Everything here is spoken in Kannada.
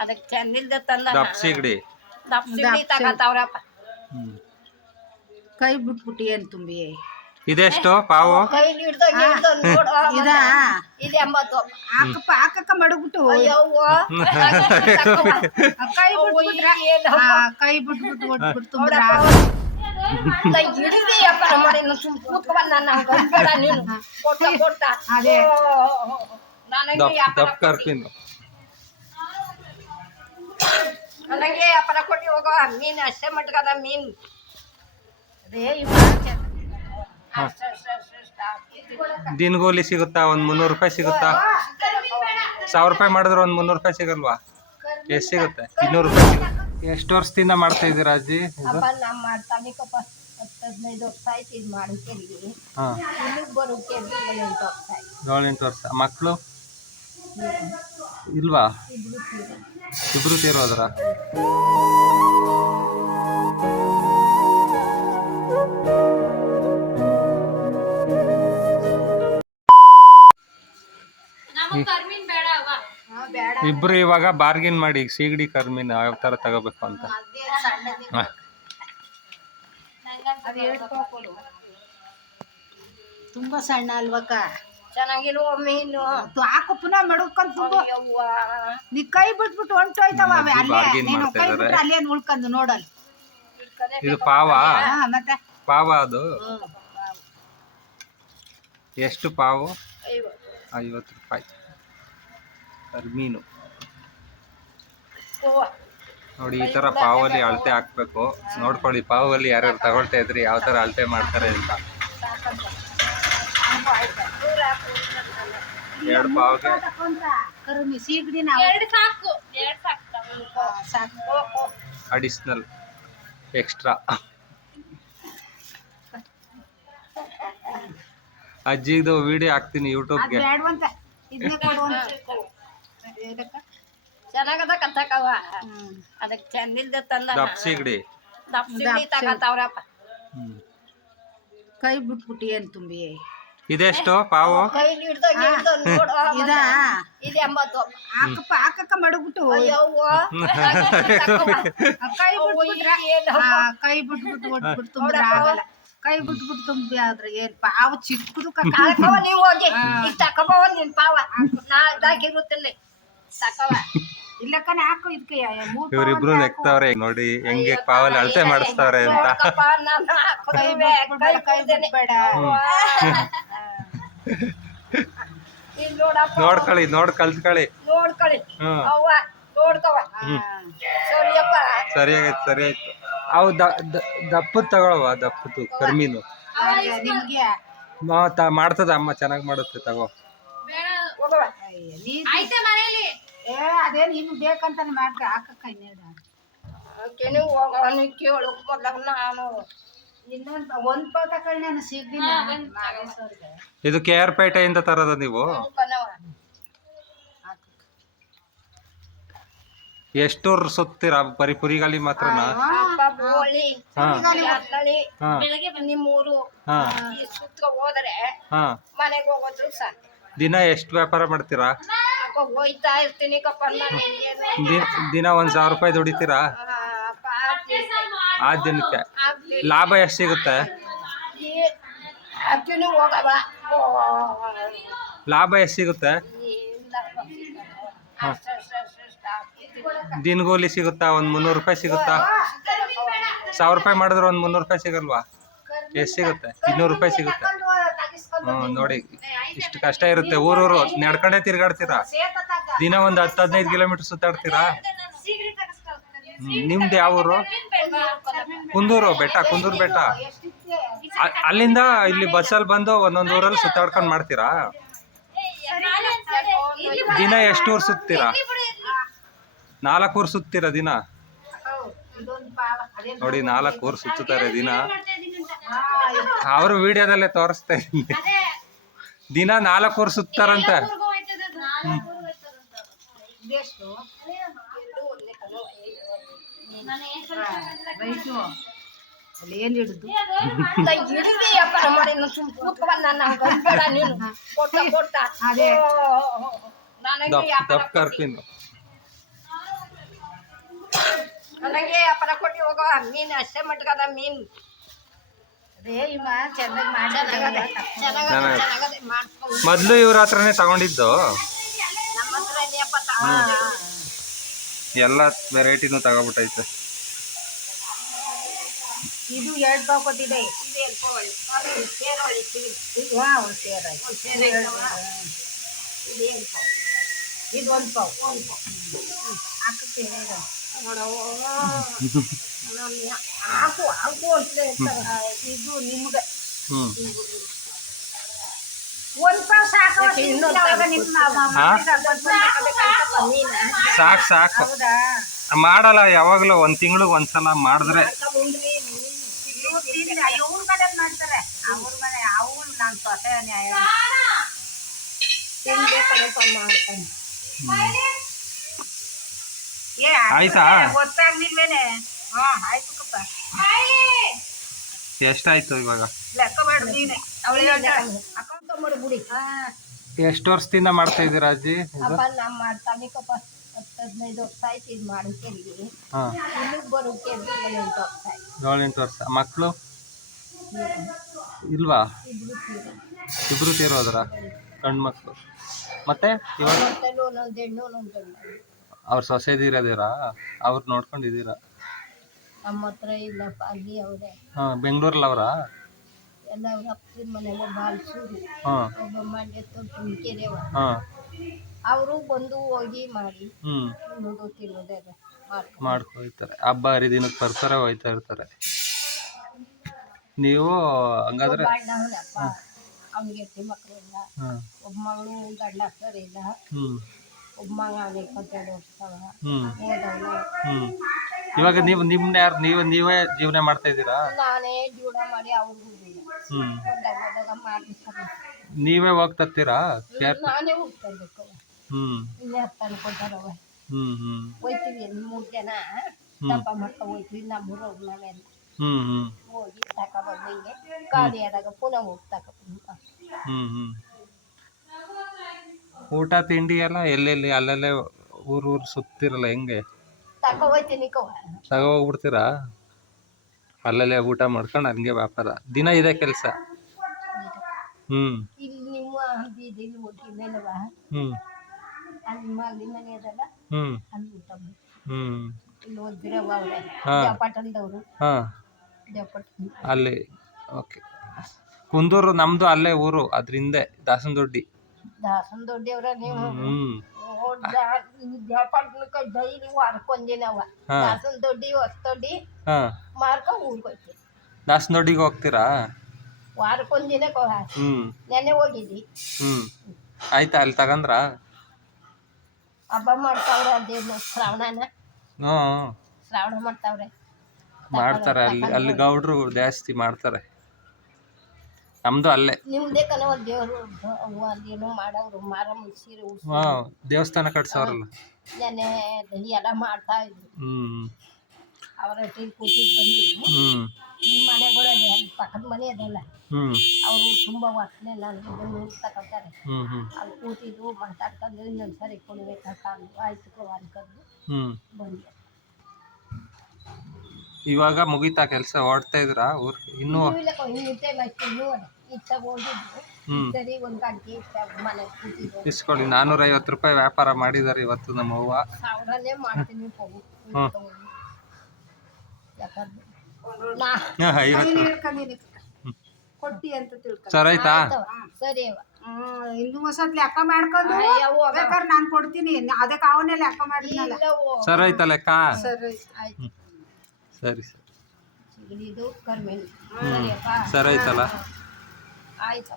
ಅದಕ್ಕೆ ಚಂದಿಲ್ದ ತಂದ ದಪ್ಪ ಸಿಗಡಿ ತಗತಾವ್ರಪ್ಪ. ಕೈ ಬಿಟ್ಬಿಟ್ಟು ಏನ್ ತುಂಬಿ ಇದೆಷ್ಟು ಪಾವು? ಕೈಲಿ ಇದ ಇದು 80. ಹಾಕಪ್ಪ ಹಾಕಕ್ಕ ಮಡಗ್ಬಿಟ್ಟು ಅಯ್ಯವ್ವ ಕೈ ಬಿಟ್ಬಿಟ್ರೆ ಕೈ ಬಿಟ್ಬಿಟ್ಟು ಒಟ್ಬಿಟ್ಟು ತುಂಬ್ರ ಹಿಡಿದಿ ಅಪ್ಪ ಮಾಡಿ ಸುಮ್ ಕೂತ್ಕೊಂಡ್ ನನ್ನ ಬೇಡ ನೀನು ಕೊಟ್ಟ ಅದೇ ದಪ್ಪ ಕರ್ಪಿಂದು ನನಗೆ ಅಪ್ಪನ ಕೊಟ್ಟು ಹೋಗೋ ಮೀನು ಅಷ್ಟೇ ಮಟ್ಕದ ಮೀನು. ಅದೇ ದಿನಗೂಲಿ ಸಿಗುತ್ತಾ? ಒಂದ್ 300 ರೂಪಾಯಿ ಸಿಗುತ್ತಾ? 1000 ರೂಪಾಯಿ ಮಾಡಿದ್ರೆ ಒಂದ್ 300 ರೂಪಾಯಿ ಸಿಗಲ್ವಾ? ಎಷ್ಟು ಸಿಗುತ್ತೆ? 200 ರೂಪಾಯಿ ಸಿಗುತ್ತೆ. ಎಷ್ಟು ವರ್ಷದಿಂದ ಮಾಡ್ತಾ ಇದ್ದೀರಾ ಅಜ್ಜಿ ಇದು? ಅಪ್ಪ ನಮ್ಮ ಮಾಡ್ತಾನಿಕಪ್ಪ 10-15 ವರ್ಷ ಆಯ್ತು ಇದು ಮಾಡ್ತೀನಿ. ಇಲ್ಲಿಗೆ ಬರೋಕೆ 7-8 ವರ್ಷ ಆಯ್ತು. 7-8 ವರ್ಷ. ಮಕ್ಕಳು ಇಲ್ವಾ? ಇಬ್ರು ತೀರೋದ್ರ? ಇಬ್ರು ಇವಾಗ ಬಾರ್ಗಿನ್ ಮಾಡಿ ಸೀಗಡಿ ಕರ್ಮೀನ್ ಯಾವ ತರ ತಗೋಬೇಕು ಅಂತ. ತುಂಬಾ ಸಣ್ಣ ಅಲ್ವಕ್ಕ? ಚೆನ್ನಾಗಿರುವ ಮೀನು ಹಾಕು ಪುನಃ ಮಡ್ಕೊಂಡ್ ತುಂಬ ನೀ ಕೈ ಬಿಟ್ಬಿಟ್ಟು ಹೊಂಟೋಯ್ತಾವ ಅವೆ ಅಲ್ಲೇ ನೀನು ಕೈ ಬಿಟ್ರೆ ಅಲ್ಲೇನ್ ಉಳ್ಕೊಂಡು ನೋಡಲ್. ಇದು ಪಾವ? ಮತ್ತೆ ಪಾವ ಅದು ಎಷ್ಟು ಪಾವು? 50 ರೂಪಾಯಿ ಕರ್ಮೀನು. ನೋಡಿ ಈ ತರ ಪಾವಲ್ಲಿ ಅಳತೆ ಹಾಕ್ಬೇಕು. ನೋಡ್ಕೊಳ್ಳಿ ಪಾವಲ್ಲಿ ಯಾರ್ಯಾರು ತಗೊಳ್ತಾ ಇದ್ರಿ ಯಾವ ತರ ಅಳತೆ ಮಾಡ್ತಾರೆ ಅಂತ. 2 ಪಾವ್ಗೆ ಕರ್ಮಿ ಸೀಗಡಿ ಸಾಕು ಅಡಿಷನಲ್ ಎಕ್ಸ್ಟ್ರಾ. ಅಜ್ಜಿದು ವಿಡಿಯೋ ಹಾಕ್ತೀನಿ ಯೂಟ್ಯೂಬ್ಗೆ. ಬೇಡವಂತ ಇದನ್ನೇ ಕೊಡುವಂತ ಚೆನ್ನಾಗದ ಕತ್ತಕವ ಅದಕ್ಕೆ ಚಂದಿಲ್ದ ತಂದ ದಪ್ಪ ಸಿಗಡಿ ತಗತಾವ್ರಪ್ಪ. ಕೈ ಬಿಟ್ಬಿಟ್ಟು ಏನ್ ತುಂಬಿ ಇದೆಷ್ಟು ಪಾವು? ಕೈಲಿ ಇದ ಇದು 80. ಹಾಕಪ್ಪ ಹಾಕಕ್ಕ ಮಡಗ್ಬಿಟ್ಟು ಅಯ್ಯವ್ವ ಕೈ ಬಿಟ್ಬಿಟ್ಟು ಒಟ್ಬಿಟ್ಟು ತುಂಬ್ರ ಆಗಲ್ಲ. ಕೈ ಬಿಟ್ಬಿಟ್ಟು ತುಂಬಿ ಆದ್ರೆ ಏನ್ ಪಾವು ಚಿಕ್ಕದು ಕಳ್ಕವ ನೀವು ಹೋಗಿ ಈಗ ತಕಬವ ನಿನ್ ಪಾವ ನಾ ಇದಾಗಿರುತ್ತಿಲ್ಲ ತಕವ ಇಲ್ಲಕ್ಕನೆ ಹಾಕು ಇದಕ್ಕೆ ಇವರಿಬ್ರು ನೆಕ್ತಾವ್ರೆ ನೋಡಿ ಹೆಂಗೆ ಪಾವಲ್ಲಿ ಅಳತೆ ಮಾಡಿಸ್ತಾವ್ರೆ ಅಂತ. ಬೇಡ ನೋಡ್ಕೊಳ್ಳಿ ಕಲ್ತ್ಕೊಳ್ಳಿ. ಅವ್ವ ನೋಡ್ಕವ ಸರಿಯಾಗೈತೆ ಸರಿಯಾಯ್ತು. ಅವು ದಪ್ಪದ ತಗೊಳವ ದಪ್ಪದು ಕರ್ಮೀನು ನಿಮ್ಗೆ ಮಾಡ್ತದ ಅಮ್ಮ ಚೆನ್ನಾಗಿ ಮಾಡುತ್ತೆ ತಗೋ. ಅದೇ ನೀನು ಬೇಕಂತಾನೆ ಮಾಡ್ಕ ಹಾಕಕ್ಕ ನಾನು ಇನ್ನೊಂದು ಒಂದ್ ಪಾವ್ ತಕೊಳ್ಳಿ ನಾನು ಸಿಗ್ಲಿಲ್ಲ. ಇದು KR ಪೇಟೆಯಿಂದ ತರೋದ ನೀವು? ಎಷ್ಟು ಸುತ್ತೀರಾ? ಬರೀ ಪುರಿಗಾಲಿ ಮಾತ್ರನಾ? ನಿಮ್ಮೂರು ಸುತ್ತ ಹೋದ್ರೆ ಮನೆಗೆ ಹೋಗೋದು ಸರ್. ದಿನ ಎಷ್ಟು ವ್ಯಾಪಾರ ಮಾಡ್ತೀರಾ? ಹೋಯ್ತಾ ಇರ್ತೀನಿ ದಿನ 1000 ರೂಪಾಯಿ ದುಡಿತೀರಾ? ಆ ದಿನಕ್ಕೆ ಲಾಭ ಎಷ್ಟು ಸಿಗುತ್ತೆ? ಲಾಭ ಎಷ್ಟು ಸಿಗುತ್ತೆ? ದಿನಗೂಲಿ ಸಿಗುತ್ತಾ? ಒಂದ್ 300 ರೂಪಾಯಿ ಸಿಗುತ್ತಾ? 1000 ರೂಪಾಯಿ ಮಾಡಿದ್ರೆ ಒಂದ್ 300 ರೂಪಾಯಿ ಸಿಗಲ್ವಾ? ಎಷ್ಟು ಸಿಗುತ್ತೆ? 200 ರೂಪಾಯಿ ಸಿಗುತ್ತೆ. ನೋಡಿ ಇಷ್ಟು ಕಷ್ಟ ಇರುತ್ತೆ. ಊರೂರು ನಡ್ಕೊಂಡೆ ತಿರ್ಗಾಡ್ತೀರಾ? ದಿನ ಒಂದು 10-15 ಕಿಲೋಮೀಟರ್ ಸುತ್ತಾಡ್ತೀರಾ? ನಿಮ್ದು ಯಾವ ಊರು? ಕುಂದೂರು ಬೆಟ್ಟ. ಅಲ್ಲಿಂದ ಇಲ್ಲಿ ಬಸ್ಸಲ್ಲಿ ಬಂದು ಒಂದೊಂದು ಊರಲ್ಲಿ ಸುತ್ತಾಡ್ಕೊಂಡು ಮಾಡ್ತೀರಾ? ದಿನ ಎಷ್ಟು ಊರು ಸುತ್ತೀರಾ? 4 ಊರು ಸುತ್ತೀರಾ ದಿನ? ನೋಡಿ 4 ಊರು ಸುತ್ತುತ್ತಾರೆ ದಿನ. ಅವರು ವಿಡಿಯೋದಲ್ಲೇ ತೋರಿಸ್ತಾ ಇದ್ದೀನಿ. ದಿನ 4 ಊರು ಸುತ್ತಾರಂತೆ. ಏನ್ ಹಿಡಿದು ಹಿಡಿದಿ ಅಪ್ಪನ ಮಾಡಿ ಸುಮ್ ಕೂತ್ಕೊಂಡ್ ನನ್ನ ಬೇಡ ನೀನು ಕೊಟ್ಟ ಅದೇ ದಪ್ಪ ಕರ್ಪಿಂದು ನನಗೆ ವ್ಯಾಪಾರ ಕೊಟ್ಟು ಹೋಗೋ ಮೀನು ಅಷ್ಟೇ ಮಟ್ಕದ ಮೀನು ರೇ ಇಮ್ಮ ಚೆನ್ನಾಗಿ ಚೆನ್ನಾಗದೆ ಚೆನ್ನಾಗದೆ ಮಾಡ್ಕೊಂಡು ಮೊದ್ಲು ಇವ್ರ ಹತ್ರನೇ ತಗೊಂಡಿದ್ದು ನಮ್ಮ ಹತ್ರ ಇದೆಯಪ್ಪ ತಗೊಂಡು ಎಲ್ಲ ವೆರೈಟಿನೂ ತಗೋಬಿಟ್ಟೈತೆ. ಇದು 2 ಪಾವ್ ಕೊಟ್ಟಿದೆ. ಇದು ಎಲ್ಕೊಳ್ಳಿ ಸೇರೋಳಿ ಸಿಗುತ್ತೆ ಒಂದು ಸೇರ್ ಆಯ್ತು. ಒಂದು ಸೇರು ಐತವ ಇದು ಎಲ್ಕೊ ಇದು 1 ಪಾವ್ ಹಾಕಕ್ಕೆ ನೋಡವು ಹಾಕು ಹಾಕು ಅಂತ ಹೇಳ್ತಾರೆ ಇದು ನಿಮ್ಗೆ ಹ್ಮ್ 1 ಪಾವ್ ಸಾಕು. ಇನ್ನೊಂದು ಮೀನ ಸಾಕು ಸಾಕು ಹೌದಾ ಮಾಡಲ್ಲ, ಯಾವಾಗ್ಲೂ 1 ತಿಂಗ್ಳಿಗೆ ಒಂದ್ಸಲ ಮಾಡಿದ್ರೆ ಹಾಕೊಂಡ್ರಿ ಇವ್ರ ಮನೆ ಮಾಡ್ತಾರೆ, ಅವ್ರ ಮನೆ ಅವ್ರು ನಾನು ಸ್ವತಃ ನ್ಯಾಯ ತಿನ್ಬೇಕಂತ ಮಾಡ್ತಾನೆ ಆಯ್ತಾ? ಗೊತ್ತಾಗ್ಲಿಲ್ವೇನೆ? ಆಯ್ತು ಕಪ್ಪ, ಎಷ್ಟಾಯ್ತು ಇವಾಗ? ಲೆಕ್ಕ ಮಾಡು ನೀನೆ. ಮಾಡ್ಬಿಡಿ ಎಷ್ಟು ವರ್ಷದಿಂದ ಮಾಡ್ತಾ ಇದ್ದೀರಾ ಅಜ್ಜಿ ಇದು? ಅಪ್ಪ ನಮ್ಮ ಮಾಡ್ತಾನಿಕಪ್ಪ 10-15 ವರ್ಷ ಆಯ್ತು ಇದು ಮಾಡೋಕೆಲ್ಲಿ ಹಾ, ಇಲ್ಲಿಗೆ ಬರೋಕೆ 8 ವರ್ಷ ಆಯ್ತು 7-8 ವರ್ಷ. ಮಕ್ಕಳು ಇಲ್ವಾ? ಇಬ್ರು ತೀರೋದ್ರ ಗಂಡು ಮಕ್ಕಳು? ಮತ್ತೆ ಇವಾಗ ಮತ್ತಲ್ಲಿ ಒಂದೊಂದು ಹೆಣ್ಣು ಒಂದೊಂದು ಗಂಡು ಅವ್ರ ಸೊಸೆದಿರೋದಿರಾ? ಅವ್ರು ನೋಡ್ಕೊಂಡಿದ್ದೀರಾ? ನಮ್ಮ ಹತ್ರ ಇಲ್ಲಪ್ಪ ಅಲ್ಲಿ ಅವರೇ ಹಾ, ಬೆಂಗಳೂರಲ್ಲಿ ಅವರಾ? ಎಲ್ಲ ಅವ್ರ ಅಪ್ಪನ ಮನೆಯಲ್ಲ ಬಾಲ್ಸೂರು ಹಾ ಒಬ್ಬ ಮಂಡ್ಯ ತುಮಕೆರೆವ ಹಾ ಅವರು ಬಂದು ಹೋಗಿ ಮಾಡಿ ಹ್ಮ್ ಉಣ್ಣೋದು ತಿನ್ನೋದೇ ಅದ ಮಾಡ್ಕೊಂಡು ಮಾಡ್ಕೊಯ್ತಾರೆ. ಹಬ್ಬ ಹರಿದಿನಕ್ಕೆ ಬರ್ತಾರೆ, ಹೋಯ್ತಾ ಇರ್ತಾರೆ. ನೀವು ಹಂಗಾದ್ರೆ ಅವನಪ್ಪ ಅವನಿಗೆ ಹೆಂಡತಿ ಮಕ್ಕಳು ಇಲ್ಲ, ಹಾ ಒಬ್ಬ ಮಗಳು ಗಂಡ ಸರಿ ಇಲ್ಲ, ಹ್ಮ್ ಒಬ್ಬ ಮಗ ಅವನಿಗೆ 22 ವರ್ಷದವ ಹ್ಮ್ ಓದವನು. ಹ್ಮ್ ಇವಾಗ ನೀವು ನೀವೇ ಜೀವನ ಮಾಡ್ತಾ ಇದ್ದೀರಾ? ನಾನೇ ಜೀವನ ಮಾಡಿ ಅವ್ರಿಗೂ ಹ್ಮ್ ಹೋದಾಗ ಮಾಡಿ ನೀವೇ ಹೋಗ್ತರ್ತೀರಾ? ನಾನೇ ಹೋಗ್ತರ್ಬೇಕು. ಹ್ಮ್ ಇಲ್ಲೇ ಹತ್ತಾನು ಕೊಟ್ಟಾರವ ಹ್ಮ್ ಹ್ಮ್ ಹೋಯ್ತೀವಿ 3 ಜನ ದಪ್ಪ ಮಾಡ್ಕೊ ಹೋಯ್ತೀವಿ. ನಮ್ಮೂರು ನಾವೆಲ್ಲ ಹ್ಮ್ ಹ್ಮ್ ಹೋಗಿ ತಗೊಬಂದು ಹಿಂಗೆ ಖಾಲಿ ಆದಾಗ ಪುನಃ ಹೋಗಿ ತಗೊಬಂದು ಹ್ಮ್ ಹ್ಮ್ ಊಟ ತಿಂಡಿ ಎಲ್ಲ ಎಲ್ಲೆಲ್ಲಿ ಅಲ್ಲಲ್ಲೇ ಊರು ಸುತ್ತಿರಲ್ಲ, ಹೆಂಗೆ ತಗೊ ಹೋಯ್ತೀನಿ ತಗೋಗ್ಬಿಡ್ತೀರಾ? ಅಲ್ಲಲ್ಲೇ ಊಟ ಮಾಡ್ಕೊಂಡು ಹಂಗೆ ವ್ಯಾಪಾರ ದಿನ ಇದೆ ಕೆಲಸ. ಹ್ಮ್ ಇಲ್ಲಿ ನಿಮ್ಮ ಬೀದಿಲಿ ಹೋಗಿಲ್ವ ಹ್ಮ್ ಅಲ್ಲಿ ಮಾಗಡಿ ಮನೆ ಅದಲ್ಲ ಹ್ಮ್ ಅಲ್ಲಿ ಊಟ ಮಾಡಿ ಹ್ಮ್ ಇಲ್ಲಿ ಓದಿರವ ಅವ್ರೆ ಹಾ. ದೇವಪಟ್ಟಣದವರು ಹಾ ದೇವಪಟ್ಟಣ ಅಲ್ಲಿ ಓಕೆ. ಕುಂದೂರು ನಮ್ದು ಅಲ್ಲೇ ಊರು, ಅದ್ರ ಹಿಂದೆ ದಾಸನದೊಡ್ಡಿ. ದಾಸನ ದೊಡ್ಡವ್ರ ನೀವು ಹ್ಮ್ ದೇವಪಟ್ಟಣಕ್ಕೆ ಡೈಲಿ ವಾರಕ್ಕೊಂದಿನವ ಹಾ. ದಾಸನ ದೊಡ್ಡಿ ಹೊಸದೊಡ್ಡಿ ಹಾ ಮಾರ್ಕ ಊರಿಗೆ ಹೋಯ್ತೀವಿ. ದಾಸನದೊಡ್ಡಿಗೆ ಹೋಗ್ತೀರಾ? ವಾರಕ್ಕೊಂದಿನ ಹ್ಮ್ ನೆನ್ನೆ ಹೋಗಿದ್ವಿ. ಹ್ಮ್ ಆಯ್ತಾ? ಅಲ್ಲಿ ತಗಂದ್ರ? ಹಬ್ಬ ಮಾಡ್ತಾವ್ರೆ ಅದೇನು ಶ್ರಾವಣನ ಹ್ಮ್ ಶ್ರಾವಣ ಮಾಡ್ತಾವ್ರೆ ಮಾಡ್ತಾರೆ. ಅಲ್ಲಿ ಗೌಡ್ರು ಜಾಸ್ತಿ ಮಾಡ್ತಾರೆ. ನಮ್ದು ಅಲ್ಲೇ. ನಿಮ್ದೇ ಕಣವ ದೇವರು ಅದೇನೋ ಮಾಡವ್ರು ಮಾರಮ್ಮನ ಸೀರೆ ಉಡ್ಸಿ ಹಾ, ದೇವಸ್ಥಾನ ಕಟ್ಸವ್ರಲ್ಲ. ನೆನೆ ಎಲ್ಲ ಮಾಡ್ತಾ ಇದ್ರು. ಹ್ಮ್ ಅವರ ಟೀಲ್ ಕೂತಿದ್ದು ಬಂದು ಹ್ಮ್ ನಿಮ್ಮ ಮನೆಗಳಲ್ಲಿ ಅಲ್ಲಿ ಪಕ್ಕದ ಮನೆ ಅದಲ್ಲ ಹ್ಮ್ ಅವರು ತುಂಬ ವಾಸನೆ ನನಗೆ ಬೆಂಗಳೂರು ತಗೊಳ್ತಾರೆ. ಹ್ಮ್ ಹ್ಮ್ ಅಲ್ಲಿ ಕೂತಿದ್ದು ಮಾತಾಡ್ಕೊಂಡು ಇನ್ನೊಂದು ಸರಿ ಕೊಡ್ಬೇಕಂದು ಆಯ್ತು ಅನ್ಕೊಂಡು ಹ್ಮ್ ಬಂದೆ. ಇವಾಗ ಮುಗೀತಾ ಕೆಲಸ? ಓಡ್ತಾ ಇದ್ರಾ ಊರ್ಗೆ? ಇನ್ನೂ ಇನ್ನೂ ಟೈಮ್ ಆಯ್ತು. ಇನ್ನೂ ಇಷ್ಟ ಹೋಗಿದ್ದು ಹ್ಮ್ ಸರಿ ಒಂದು ಗಂಟೆ ಇಷ್ಟ ಮನೆ ಕೂತಿದ್ದು ಇಸ್ಕೊಳ್ಳಿ. 450 ರೂಪಾಯಿ ವ್ಯಾಪಾರ ಮಾಡಿದಾರೆ ಇವತ್ತು ನಮ್ಮ ಅವ್ವ. 1000ನೇ ಮಾಡ್ತೀನಿ ಹೋಗು ಹ್ಮ್ ಯಾಕಂದ್ರೆ 50 ಹೇಳ್ಕೊಂಡೀನಿ ಕೊಟ್ಟಿ ಅಂತ ತಿಳ್ಕೊ. ಸರ್ ಆಯ್ತಾ? ಸರಿ ಅವ ಇನ್ನೂ ಹೊಸತ್ ಲೆಕ್ಕ ಮಾಡ್ಕೊಂಡು ಯಾವ ಬೇಕಾದ್ರೆ ನಾನು ಕೊಡ್ತೀನಿ. ಅದಕ್ಕೆ ಅವನೇ ಲೆಕ್ಕ ಮಾಡಿದ್ನಲ್ಲ. ಸರ್ ಆಯ್ತಾ ಲೆಕ್ಕ? ಸರಿ ಆಯ್ತು. ಸರಿ ಸರಿ ಇದು ಕರ್ಮೇಲಿ ಸರ್ ಆಯ್ತಲ್ಲ? ಆಯ್ತು.